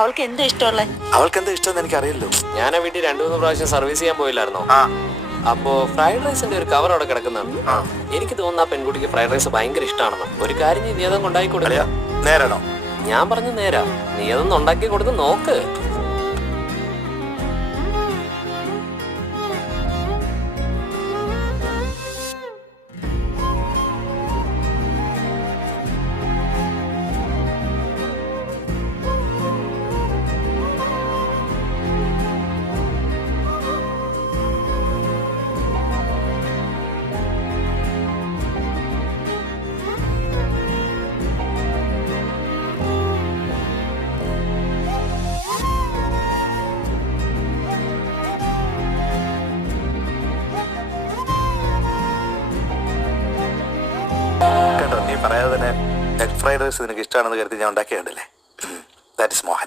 അവൾക്ക് എന്താ ഇഷ്ടമുള്ള? അവൾക്ക് എന്താ ഇഷ്ടം എനിക്ക് അറിയില്ലോ. ഞാൻ ആ വീട്ടിൽ 2-3 പ്രാവശ്യം സർവീസ് ചെയ്യാൻ പോയില്ലായിരുന്നോ? അപ്പോ ഫ്രൈഡ് റൈസിന്റെ ഒരു കവർ അവിടെ കിടക്കുന്നുണ്ട്. എനിക്ക് തോന്നുന്നു ആ പെൺകുട്ടിക്ക് ഫ്രൈഡ് റൈസ് ഭയങ്കര ഇഷ്ടമാണെന്ന്. ഒരു കാര്യം നീ അതൊന്നും ഉണ്ടാക്കി കൊടുക്കുക. നേരാണോ? ഞാൻ പറഞ്ഞു നേരാ, നീ അതൊന്നും ഉണ്ടാക്കി കൊടുത്ത് നോക്ക്. കേട്ടോ, നീ പറയാതെ തന്നെ എഗ് ഫ്രൈഡ് റൈസ് നിനക്ക് ഇഷ്ടമാണെന്ന് കരുതി ഞാൻ ഉണ്ടാക്കിയുണ്ടല്ലേ. That is Mohan.